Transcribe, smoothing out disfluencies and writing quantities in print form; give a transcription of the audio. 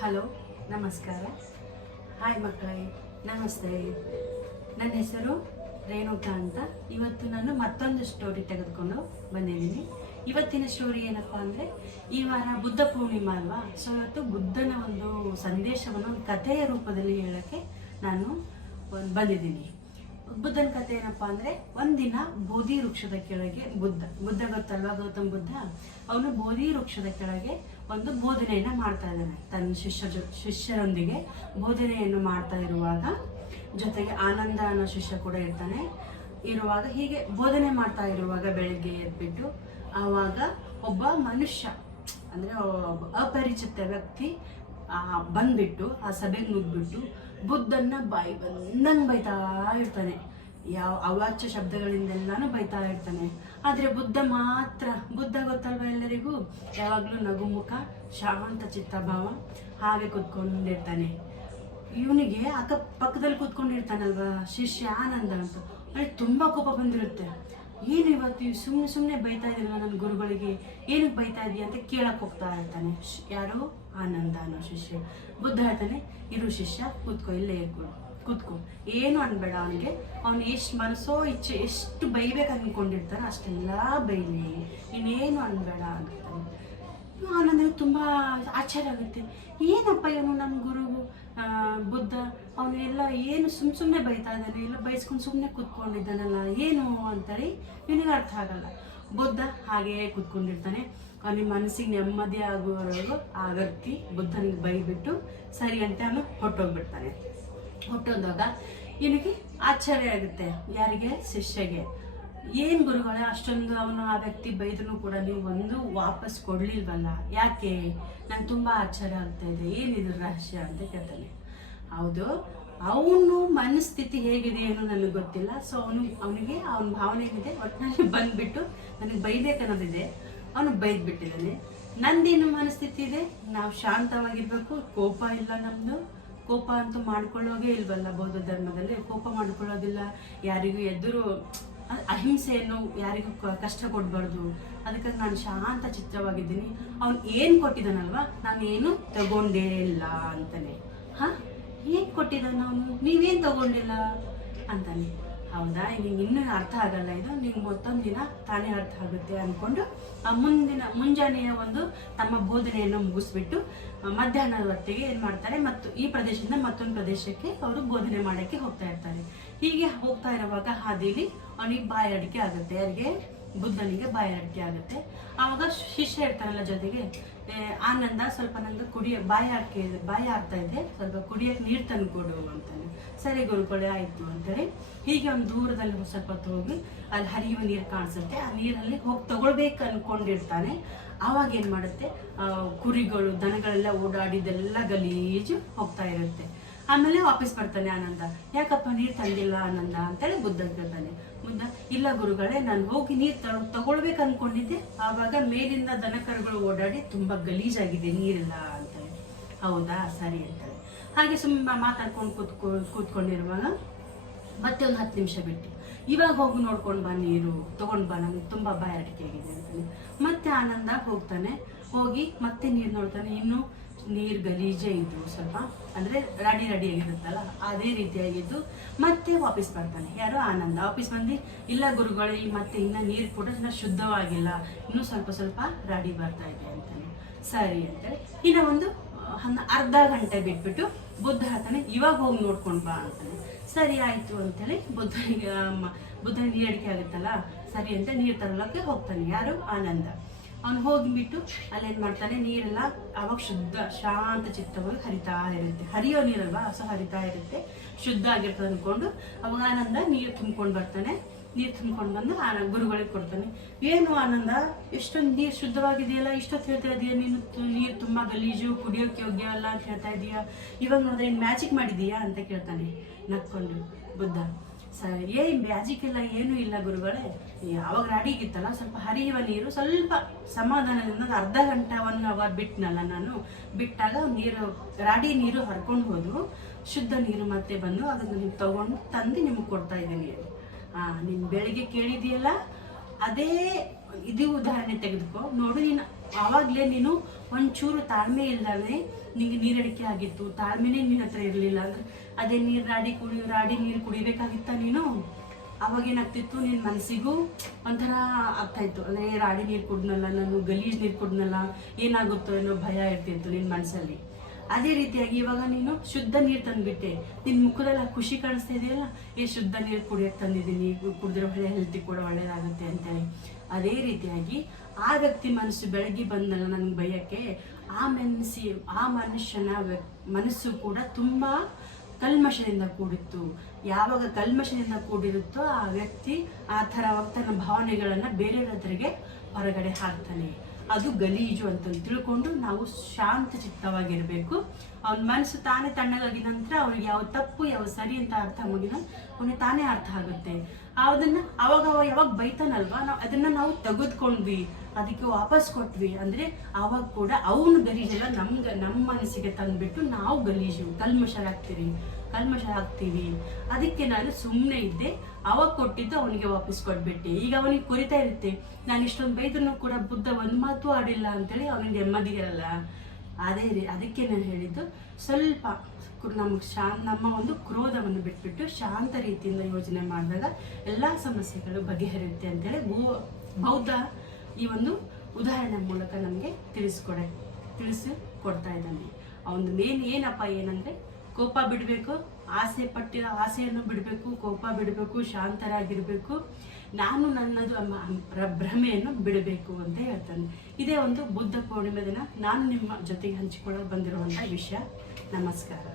Hello, ನಮಸ್ಕಾರ. Hi ಮಕ್ಕಳೇ, ನಮಸ್ತೆ. ನನ್ನ ಹೆಸರು ರೇಣುಕಾ ಅಂತ. ಇವತ್ತು ನಾನು ಮತ್ತೊಂದು ಸ್ಟೋರಿ ತೆಗೆದುಕೊಂಡು ಬಂದಿದ್ದೀನಿ. ಇವತ್ತಿನ ಸ್ಟೋರಿ ಏನಪ್ಪ ಅಂದರೆ, ಈ ವಾರ ಬುದ್ಧ ಪೂರ್ಣಿಮಾ ಅಲ್ವಾ. ಸೊ ಇವತ್ತು ಬುದ್ಧನ ಒಂದು ಸಂದೇಶವನ್ನು ಒಂದು ಕಥೆಯ ರೂಪದಲ್ಲಿ ಹೇಳೋಕ್ಕೆ ನಾನು ಬಂದಿದ್ದೀನಿ. ಬುದ್ಧನ ಕಥೆ ಏನಪ್ಪ ಅಂದರೆ, ಒಂದಿನ ಬೋಧಿ ವೃಕ್ಷದ ಕೆಳಗೆ ಬುದ್ಧ ಗೊತ್ತಲ್ವಾ, ಗೌತಮ್ ಬುದ್ಧ. ಅವನು ಬೋಧಿ ವೃಕ್ಷದ ಕೆಳಗೆ ಒಂದು ಬೋಧನೆಯನ್ನು ಮಾಡ್ತಾ ಇದ್ದಾನೆ. ತನ್ನ ಶಿಷ್ಯರೊಂದಿಗೆ ಬೋಧನೆಯನ್ನು ಮಾಡ್ತಾ ಇರುವಾಗ, ಜೊತೆಗೆ ಆನಂದ ಅನ್ನೋ ಶಿಷ್ಯ ಕೂಡ ಇರುವಾಗ ಹೀಗೆ ಬೋಧನೆ ಮಾಡ್ತಾ ಇರುವಾಗ ಬೆಳಗ್ಗೆ ಎದ್ಬಿಟ್ಟು ಆವಾಗ ಒಬ್ಬ ಮನುಷ್ಯ ಅಂದರೆ ಅಪರಿಚಿತ ವ್ಯಕ್ತಿ ಬಂದ್ಬಿಟ್ಟು ಆ ಸಭೆಗೆ ನುಗ್ಬಿಟ್ಟು ಬುದ್ಧನ್ನ ಬಾಯಿ ಬಂದಂಗೆ ಬೈತಾ ಇರ್ತಾನೆ. ಯಾವ ಅವಾಚ್ಯ ಶಬ್ದಗಳಿಂದೆಲ್ಲಾನು ಬೈತಾ ಇರ್ತಾನೆ. ಆದರೆ ಬುದ್ಧ ಗೊತ್ತಲ್ವ ಎಲ್ಲರಿಗೂ, ಯಾವಾಗಲೂ ನಗುಮುಖ, ಶಾಂತ ಚಿತ್ತಭಾವ, ಹಾಗೆ ಕೂತ್ಕೊಂಡಿರ್ತಾನೆ. ಇವನಿಗೆ ಪಕ್ಕದಲ್ಲಿ ಕೂತ್ಕೊಂಡಿರ್ತಾನಲ್ವ ಶಿಷ್ಯ ಆನಂದ ಅಂತ, ಅವನಿಗೆ ತುಂಬ ಕೋಪ ಬಂದಿರುತ್ತೆ. ಏನು ಇವತ್ತು ಸುಮ್ಮನೆ ಬೈತಾ ಇದ್ದಿಲ್ಲ ನನ್ನ ಗುರುಗಳಿಗೆ, ಏನಕ್ಕೆ ಬೈತಾ ಇದೀಯ ಅಂತ ಕೇಳಕ್ಕೆ ಹೋಗ್ತಾ ಇರ್ತಾನೆ. ಯಾರು? ಆನಂದ ಅನ್ನೋ ಶಿಷ್ಯ. ಬುದ್ಧ ಹೇಳ್ತಾನೆ, ಇರು ಶಿಷ್ಯ, ಕೂತ್ಕೋ, ಇಲ್ಲೇ ಕೂತ್ಕೋ, ಏನು ಅನ್ಬೇಡ. ಅವನು ಎಷ್ಟು ಮನಸ್ಸೋ ಇಚ್ಛೆ ಎಷ್ಟು ಬೈಬೇಕು ಅಂದ್ಕೊಂಡಿರ್ತಾನೆ ಅಷ್ಟೆಲ್ಲ ಬೈಲಿ, ಇನ್ನೇನು ಅನ್ಬೇಡ ಅಂತಾನೆ. ಆನಂದ ತುಂಬ ಆಶ್ಚರ್ಯ ಆಗುತ್ತೆ. ಏನಪ್ಪ ಇವನು ನಮ್ಮ ಗುರು ಬುದ್ಧ, ಅವನು ಎಲ್ಲ ಏನು ಸುಮ್ಮನೆ ಬೈತಾ ಇದ್ದಾನೆ, ಎಲ್ಲ ಬೈಸ್ಕೊಂಡು ಸುಮ್ಮನೆ ಕೂತ್ಕೊಂಡಿದ್ದಾನಲ್ಲ, ಏನು ಅಂತೇಳಿ ಇವನಿಗೆ ಅರ್ಥ ಆಗಲ್ಲ. ಬುದ್ಧ ಹಾಗೆಯೇ ಕೂತ್ಕೊಂಡಿರ್ತಾನೆ. ಅವನಿಗೆ ಮನಸ್ಸಿಗೆ ನೆಮ್ಮದಿ ಆಗುವವರೆಗೂ ಆ ವ್ಯಕ್ತಿ ಬುದ್ಧನಿಗೆ ಬೈಬಿಟ್ಟು ಸರಿ ಅಂತ ಅವನು ಹೊಟ್ಟೋಗ್ಬಿಡ್ತಾನೆ. ಹೊಟ್ಟೋದಾಗ ಇವನಿಗೆ ಆಶ್ಚರ್ಯ ಆಗುತ್ತೆ. ಯಾರಿಗೆ? ಶಿಷ್ಯಗೆ. ಏನು ಗುರುಗಳೇ, ಅಷ್ಟೊಂದು ಅವನು ಆ ವ್ಯಕ್ತಿ ಬೈದ್ರೂ ಕೂಡ ನೀವು ಒಂದು ವಾಪಸ್ ಕೊಡ್ಲಿಲ್ವಲ್ಲ, ಯಾಕೆ? ನಂಗೆ ತುಂಬ ಆಶ್ಚರ್ಯ ಆಗ್ತಾ ಇದೆ, ಏನಿದು ರಹಸ್ಯ ಅಂತ ಕೇಳ್ತಾನೆ. ಹೌದು, ಅವನು ಮನಸ್ಥಿತಿ ಹೇಗಿದೆ ಏನೋ ನನಗೆ ಗೊತ್ತಿಲ್ಲ. ಸೊ ಅವನಿಗೆ ಅವನ ಭಾವನೆ ಏನಿದೆ ಒಟ್ಟಿನಲ್ಲಿ ಬಂದ್ಬಿಟ್ಟು ನನಗೆ ಬೈಬೇಕನ್ನೋದಿದೆ, ಅವನು ಬೈದ್ಬಿಟ್ಟಿದ್ದಾನೆ. ನಂದೇನು ಮನಸ್ಥಿತಿ ಇದೆ, ನಾವು ಶಾಂತವಾಗಿರ್ಬೇಕು, ಕೋಪ ಇಲ್ಲ ನಮ್ಮದು. ಕೋಪ ಅಂತೂ ಮಾಡ್ಕೊಳ್ಳೋದೇ ಇಲ್ವಲ್ಲ ಬೌದ್ಧ ಧರ್ಮದಲ್ಲಿ, ಕೋಪ ಮಾಡ್ಕೊಳ್ಳೋದಿಲ್ಲ, ಯಾರಿಗೂ ಎದುರು ಅಹಿಂಸೆಯನ್ನು ಯಾರಿಗೂ ಕಷ್ಟ ಕೊಡಬಾರ್ದು. ಅದಕ್ಕಾಗಿ ನಾನು ಶಾಂತ ಚಿತ್ರವಾಗಿದ್ದೀನಿ. ಅವನು ಏನು ಕೊಟ್ಟಿದ್ದಾನಲ್ವ, ನಾನು ಏನು ತಗೊಂಡೇ ಇಲ್ಲ ಅಂತಾನೆ. ಏನು ಕೊಟ್ಟಿದ್ದಾನ ಅವನು, ನೀವೇನು ತಗೊಂಡಿಲ್ಲ ಅಂತಾನೆ. ಹೌದಾ, ನಿಂಗೆ ಇನ್ನೂ ಅರ್ಥ ಆಗಲ್ಲ ಇದು, ನಿಂಗೆ ಮತ್ತೊಂದು ದಿನ ತಾನೇ ಅರ್ಥ ಆಗುತ್ತೆ ಅಂದ್ಕೊಂಡು ಮುಂಜಾನೆಯ ಒಂದು ತಮ್ಮ ಬೋಧನೆಯನ್ನು ಮುಗಿಸ್ಬಿಟ್ಟು ಮಧ್ಯಾಹ್ನದ ಹೊತ್ತಿಗೆ ಏನು ಮಾಡ್ತಾರೆ, ಮತ್ತು ಈ ಪ್ರದೇಶದಿಂದ ಮತ್ತೊಂದು ಪ್ರದೇಶಕ್ಕೆ ಅವರು ಬೋಧನೆ ಮಾಡೋಕ್ಕೆ ಹೋಗ್ತಾ ಇರ್ತಾರೆ. ಹೀಗೆ ಹೋಗ್ತಾ ಇರುವಾಗ ಹಾದಿಲಿ ಅವನಿಗೆ ಬಾಯಾರಿಕೆ ಆಗುತ್ತೆ. ಯಾರಿಗೆ? ಬುದ್ಧನಿಗೆ ಬಾಯಾರಿಕೆ ಆಗುತ್ತೆ. ಆವಾಗ ಶಿಷ್ಯ ಇರ್ತಾರಲ್ಲ ಜೊತೆಗೆ, ಆನಂದ ಸ್ವಲ್ಪ ನಂಗೆ ಬಾಯಿ ಆಡ್ತಾ ಇದೆ, ಸ್ವಲ್ಪ ಕುಡಿಯೋಕೆ ನೀರು ತಂದು ಕೊಡು ಅಂತಾನೆ. ಸರಿ ಗುರುಗಳೇ, ಆಯಿತು ಅಂತೇಳಿ ಹೀಗೆ ಒಂದು ದೂರದಲ್ಲಿ ಸ್ವಲ್ಪ ಹೊತ್ತು ಹೋಗಿ ಅಲ್ಲಿ ಹರಿಯುವ ನೀರು ಕಾಣಿಸುತ್ತೆ. ಆ ನೀರಲ್ಲಿ ಹೋಗಿ ತಗೊಳ್ಬೇಕು ಅಂದ್ಕೊಂಡಿರ್ತಾನೆ. ಆವಾಗ ಏನು ಮಾಡುತ್ತೆ, ಕುರಿಗಳು ದನಗಳೆಲ್ಲ ಓಡಾಡಿದೆಲ್ಲ ಗಲೀಜು ಹೋಗ್ತಾ ಇರುತ್ತೆ. ಆಮೇಲೆ ವಾಪಸ್ ಬರ್ತಾನೆ ಆನಂದ. ಯಾಕಪ್ಪ ನೀರು ತಂದಿಲ್ಲ ಆನಂದ ಅಂತೇಳಿ ಬುದ್ಧ ಕೇಳ್ತಾನೆ. ಬುದ್ಧ, ಇಲ್ಲ ಗುರುಗಳೇ, ನಾನು ಹೋಗಿ ನೀರು ತಗೊಳ್ಬೇಕು ಅಂದ್ಕೊಂಡಿದ್ದೆ, ಆವಾಗ ಮೇಲಿಂದ ದನಕರುಗಳು ಓಡಾಡಿ ತುಂಬ ಗಲೀಜಾಗಿದೆ ನೀರೆಲ್ಲ ಅಂತಾನೆ. ಹೌದಾ, ಸರಿ ಅಂತಾನೆ. ಹಾಗೆ ಸುಮ್ಮನೆ ಮಾತಾಡ್ಕೊಂಡು ಕೂತ್ಕೊಂಡಿರುವಾಗ ಮತ್ತೆ ಒಂದು 10 ನಿಮಿಷ ಬಿಟ್ಟು, ಇವಾಗ ಹೋಗಿ ನೋಡ್ಕೊಂಡು ಬಾ, ನೀರು ತಗೊಂಡು ಬಾ, ನನಗೆ ತುಂಬ ಬಾಯಾರಿಕೆ ಆಗಿದೆ ಅಂತಾನೆ. ಮತ್ತೆ ಆನಂದ ಹೋಗ್ತಾನೆ. ಹೋಗಿ ಮತ್ತೆ ನೀರು ನೋಡ್ತಾನೆ. ಇನ್ನು ನೀರು ಗಲೀಜೇ ಇದ್ದು, ಸ್ವಲ್ಪ ಅಂದರೆ ರೆಡಿಯಾಗಿರುತ್ತಲ್ಲ ಅದೇ ರೀತಿಯಾಗಿದ್ದು. ಮತ್ತೆ ವಾಪಸ್ ಬರ್ತಾನೆ. ಯಾರು? ಆನಂದ. ವಾಪಸ್ ಬಂದು, ಇಲ್ಲ ಗುರುಗಳೇ, ಮತ್ತೆ ಇನ್ನು ನೀರು ಕೂಡ ಶುದ್ಧವಾಗಿಲ್ಲ, ಇನ್ನೂ ಸ್ವಲ್ಪ ರೆಡಿ ಬರ್ತಾ ಇದೆ ಅಂತಾನೆ. ಸರಿ ಅಂತೇಳಿ ಇನ್ನು ಒಂದು ಅರ್ಧ ಗಂಟೆ ಬಿಟ್ಬಿಟ್ಟು ಬುದ್ಧ ಹೇಳ್ತಾನೆ, ಇವಾಗ ಹೋಗಿ ನೋಡ್ಕೊಂಡು ಬಾ ಅಂತಾನೆ. ಸರಿ ಆಯಿತು ಅಂತೇಳಿ ಬುದ್ಧನಿಗೆ ನೀರಡಿಕೆ ಆಗುತ್ತಲ್ಲ, ಸರಿ ಅಂತ ನೀರು ತರಲಕ್ಕೆ ಹೋಗ್ತಾನೆ. ಯಾರು? ಆನಂದ. ಅವ್ನು ಹೋಗಿಬಿಟ್ಟು ಅಲ್ಲೇನು ಮಾಡ್ತಾನೆ, ನೀರೆಲ್ಲ ಅವಾಗ ಶುದ್ಧ ಶಾಂತ ಚಿತ್ತವಾಗಿ ಹರಿತಾ ಇರುತ್ತೆ. ಹರಿಯೋ ನೀರಲ್ವಾ, ಸೊ ಹರಿತಾ ಇರುತ್ತೆ, ಶುದ್ಧ ಆಗಿರ್ತದೆ ಅಂದ್ಕೊಂಡು ಅವಾಗ ಆನಂದ ನೀರು ತುಂಬ್ಕೊಂಡು ಬರ್ತಾನೆ. ನೀರು ತುಂಬ್ಕೊಂಡು ಬಂದು ಗುರುಗಳಿಗೆ ಕೊಡ್ತಾನೆ. ಏನು ಆನಂದ, ಎಷ್ಟೊಂದು ನೀರು ಶುದ್ಧವಾಗಿದೆಯಲ್ಲ, ಇಷ್ಟೊತ್ತು ಹೇಳ್ತಾ ಇದೀಯ ನೀನು, ನೀರು ತುಂಬ ಗಲೀಜು, ಕುಡಿಯೋಕೆ ಯೋಗ್ಯ ಅಲ್ಲ ಅಂತ ಹೇಳ್ತಾ ಇದೀಯಾ, ಇವಾಗ ನೋಡಿದ್ರೆ ಏನು ಮ್ಯಾಜಿಕ್ ಮಾಡಿದೀಯಾ ಅಂತ ಕೇಳ್ತಾನೆ ನಕ್ಕೊಂಡು ಬುದ್ಧ. ಮ್ಯಾಜಿಕ್ ಇಲ್ಲ, ಏನೂ ಇಲ್ಲ ಗುರುಗಳೇ, ಯಾವಾಗ ರೆಡಿಗಿತ್ತಲ್ಲ ಸ್ವಲ್ಪ ಹರಿಯುವ ನೀರು ಸ್ವಲ್ಪ ಸಮಾಧಾನದಿಂದ ಅರ್ಧ ಗಂಟೆ 1 ಅವರ್ ಬಿಟ್ಟನಲ್ಲ ನಾನು, ಬಿಟ್ಟಾಗ ರಾಡಿ ನೀರು ಹರ್ಕೊಂಡು ಹೋದ್ರು, ಶುದ್ಧ ನೀರು ಮತ್ತೆ ಬಂದು ಅದನ್ನು ನೀವು ತಂದು ನಿಮಗೆ ಕೊಡ್ತಾ ಇದ್ದೀನಿ. ನೀನು ಬೆಳಿಗ್ಗೆ ಕೇಳಿದೆಯಲ್ಲ, ಅದೇ ಇದು ಉದಾಹರಣೆ ತೆಗೆದುಕೋ ನೋಡು. ನೀನು ಆವಾಗಲೇ ನೀನು ಒಂಚೂರು ತಾಳ್ಮೆ ಇಲ್ಲದೆ ನಿಂಗೆ ನೀರಡಿಕೆ ಆಗಿತ್ತು, ತಾಳ್ಮೆನೇ ನಿನ್ನ ಹತ್ರ ಇರಲಿಲ್ಲ ಅಂದ್ರೆ ಅದೇ ರಾಡಿ ನೀರು ಕುಡಿಬೇಕಾಗಿತ್ತ ನೀನು? ಅವಾಗೇನಾಗ್ತಿತ್ತು, ನಿನ್ನ ಮನಸ್ಸಿಗೂ ಒಂಥರ ಆಗ್ತಾ ಇತ್ತು. ಅಂದರೆ ರಾಡಿ ನೀರು ಕುಡ್ನಲ್ಲ, ನಾನು ಗಲೀಜ್ ನೀರು ಕುಡ್ನಲ್ಲ, ಏನಾಗುತ್ತೋ ಏನೋ ಭಯ ಇರ್ತಿತ್ತು ನಿನ್ನ ಮನಸ್ಸಲ್ಲಿ. ಅದೇ ರೀತಿಯಾಗಿ ಇವಾಗ ನೀನು ಶುದ್ಧ ನೀರು ತಂದುಬಿಟ್ಟೆ, ನಿನ್ನ ಮುಖದಲ್ಲಿ ಆ ಖುಷಿ ಕಾಣಿಸ್ತಾ ಇದೆಯಲ್ಲ, ಶುದ್ಧ ನೀರು ಕುಡಿಯೋಕ್ಕೆ ತಂದಿದ್ದೀನಿ, ಕುಡಿದ್ರೆ ಒಳ್ಳೆ ಹೆಲ್ತಿ ಕೂಡ ಒಳ್ಳೇದಾಗುತ್ತೆ ಅಂತೇಳಿ. ಅದೇ ರೀತಿಯಾಗಿ ಆ ವ್ಯಕ್ತಿ ಮನಸ್ಸು ಬೆಳಗ್ಗೆ ಬಂದಲ್ಲ ನನಗೆ ಭಯಕ್ಕೆ, ಆ ಮನುಷ್ಯನ ಮನಸ್ಸು ಕೂಡ ತುಂಬ ಕಲ್ಮಶದಿಂದ ಕೂಡಿತ್ತು. ಯಾವಾಗ ಕಲ್ಮಶದಿಂದ ಕೂಡಿರುತ್ತೋ ಆ ವ್ಯಕ್ತಿ ಆ ಥರವಾಗಿ ತನ್ನ ಭಾವನೆಗಳನ್ನು ಬೇರೆಯವರಿಗೆ ಹೊರಗಡೆ ಹಾಕ್ತಾನೆ. ಅದು ಗಲೀಜು ಅಂತ ತಿಳ್ಕೊಂಡು ನಾವು ಶಾಂತ ಚಿತ್ತವಾಗಿರಬೇಕು. ಅವನ ಮನಸ್ಸು ತಾನೇ ತಣ್ಣಗಾಗಿ ನಂತರ ಅವ್ನಿಗೆ ಯಾವ ತಪ್ಪು ಯಾವ ಸರಿ ಅಂತ ಅರ್ಥ ಆಗಿದ ಅವನಿಗೆ ತಾನೇ ಅರ್ಥ ಆಗುತ್ತೆ. ಅದನ್ನು ಅವಾಗ ಯಾವಾಗ ಬೈತಾನಲ್ವಾ, ಅದನ್ನು ನಾವು ತೆಗೆದುಕೊಂಡ್ವಿ, ಅದಕ್ಕೆ ವಾಪಸ್ ಕೊಟ್ವಿ ಅಂದರೆ ಆವಾಗ ಕೂಡ ಅವನು ಗಲೀಜೆಲ್ಲ ನಮ್ಮ ಮನಸ್ಸಿಗೆ ತಂದುಬಿಟ್ಟು ನಾವು ಕಲ್ಮಶರಾಗ್ತೀವಿ. ಅದಕ್ಕೆ ನಾನು ಸುಮ್ಮನೆ ಇದ್ದೆ, ಅವಾಗ ಕೊಟ್ಟಿದ್ದು ಅವನಿಗೆ ವಾಪಸ್ ಕೊಟ್ಬಿಟ್ಟೆ. ಈಗ ಅವನಿಗೆ ಕೊರಿತಾ ಇರುತ್ತೆ, ನಾನು ಇಷ್ಟೊಂದು ಬೈದ್ರೂ ಕೂಡ ಬುದ್ಧ ಒಂದು ಮಾತು ಆಡಿಲ್ಲ ಅಂತೇಳಿ ಅವನಿಗೆ ನೆಮ್ಮದಿ ಇರಲ್ಲ. ಅದಕ್ಕೆ ನಾನು ಹೇಳಿದ್ದು, ಸ್ವಲ್ಪ ನಮ್ಮ ಒಂದು ಕ್ರೋಧವನ್ನು ಬಿಟ್ಬಿಟ್ಟು ಶಾಂತ ರೀತಿಯಿಂದ ಯೋಚನೆ ಮಾಡಿದಾಗ ಎಲ್ಲ ಸಮಸ್ಯೆಗಳು ಬಗೆಹರಿಯುತ್ತೆ ಅಂತೇಳಿ ಬೌದ್ಧ ಈ ಒಂದು ಉದಾಹರಣೆ ಮೂಲಕ ನಮಗೆ ತಿಳಿಸಿಕೊಡ್ತಾ ಇದ್ದಾನೆ. ಅವನು ಮೇನ್ ಏನಂದರೆ ಕೋಪ ಬಿಡಬೇಕು, ಆಸೆಯನ್ನು ಬಿಡಬೇಕು, ಕೋಪ ಬಿಡಬೇಕು, ಶಾಂತರಾಗಿರಬೇಕು, ನಾನು ನನ್ನದು ಭ್ರಮೆಯನ್ನು ಬಿಡಬೇಕು ಅಂತ ಹೇಳ್ತಾನೆ. ಇದೇ ಒಂದು ಬುದ್ಧ ಪೂರ್ಣಿಮೆ ದಿನ ನಾನು ನಿಮ್ಮ ಜೊತೆಗೆ ಹಂಚಿಕೊಳ್ಳಲು ಬಂದಿರುವಂಥ ವಿಷಯ. ನಮಸ್ಕಾರ.